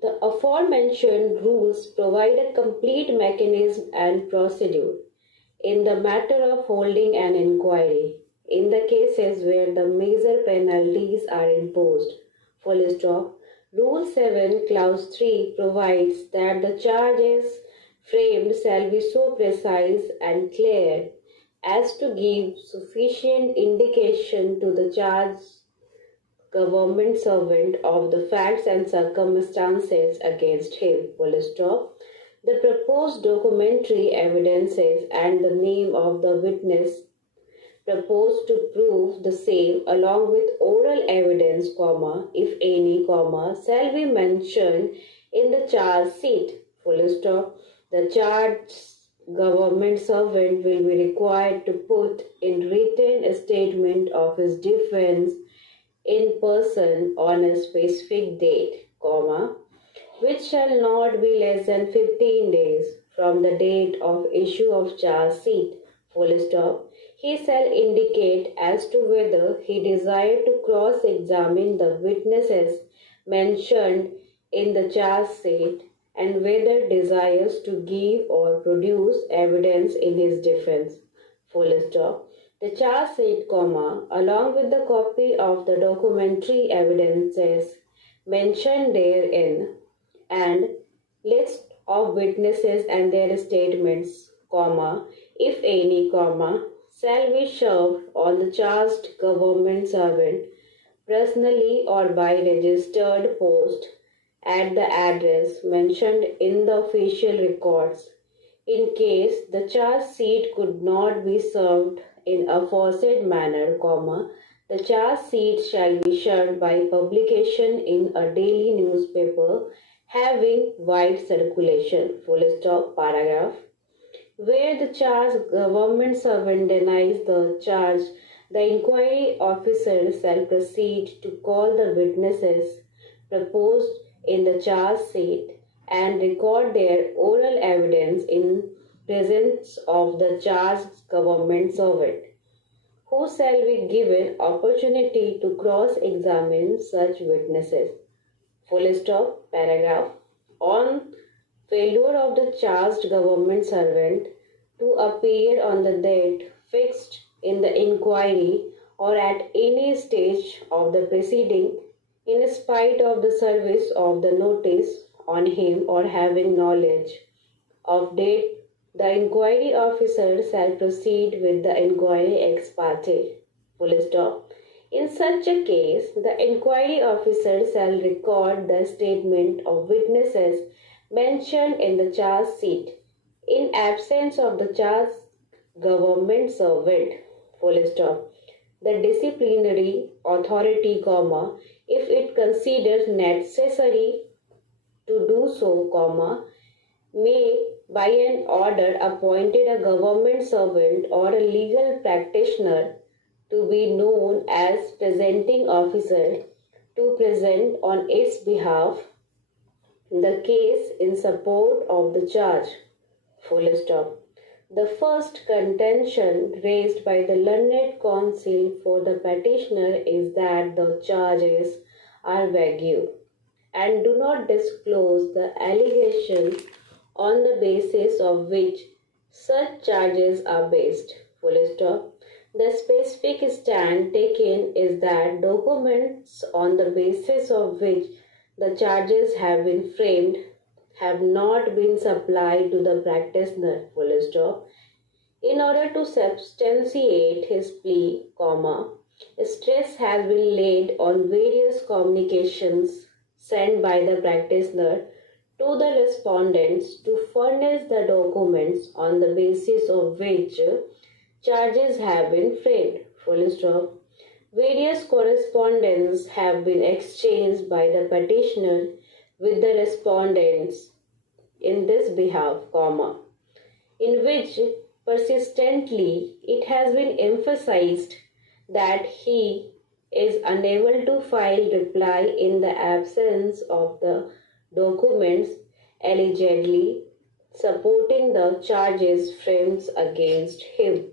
The aforementioned rules provide a complete mechanism and procedure in the matter of holding an inquiry, in the cases where the major penalties are imposed. Full stop. Rule 7, Clause 3 provides that the charges framed shall be so precise and clear as to give sufficient indication to the charged government servant of the facts and circumstances against him. Full stop. The proposed documentary evidences and the name of the witness proposed to prove the same along with oral evidence, if any, shall be mentioned in the charge sheet. Full stop. The charged government servant will be required to put in written a statement of his defense in person on a specific date, which shall not be less than 15 days from the date of issue of charge sheet. Full stop. He shall indicate as to whether he desired to cross-examine the witnesses mentioned in the charge sheet and whether desires to give or produce evidence in his defense. Full stop. The charge sheet, along with the copy of the documentary evidences mentioned therein and list of witnesses and their statements, if any, shall be served on the charged government servant personally or by registered post at the address mentioned in the official records. In case the charge sheet could not be served in a aforesaid manner, the charge sheet shall be served by publication in a daily newspaper having wide circulation. Full stop. Paragraph. Where the charged government servant denies the charge, the inquiry officer shall proceed to call the witnesses proposed in the charge sheet and record their oral evidence in presence of the charged government servant, who shall be given opportunity to cross-examine such witnesses. Full stop. Paragraph. On failure of the charged government servant to appear on the date fixed in the inquiry or at any stage of the proceeding, in spite of the service of the notice on him or having knowledge of date, the inquiry officer shall proceed with the inquiry ex parte. Full stop. In such a case, the inquiry officer shall record the statement of witnesses mentioned in the charge sheet in absence of the charged government servant. Full stop. The disciplinary authority, if it considers necessary to do so, may by an order appointed a government servant or a legal practitioner to be known as presenting officer to present on its behalf the case in support of the charge. Full stop. The first contention raised by the learned counsel for the petitioner is that the charges are vague and do not disclose the allegations on the basis of which such charges are based. Full stop. The specific stand taken is that documents on the basis of which the charges have been framed have not been supplied to the practitioner. Full stop. In order to substantiate his plea, stress has been laid on various communications sent by the practitioner to the respondents to furnish the documents on the basis of which charges have been framed. Full stop. Various correspondence have been exchanged by the petitioner with the respondents in this behalf, in which persistently it has been emphasized that he is unable to file reply in the absence of the documents allegedly supporting the charges framed against him.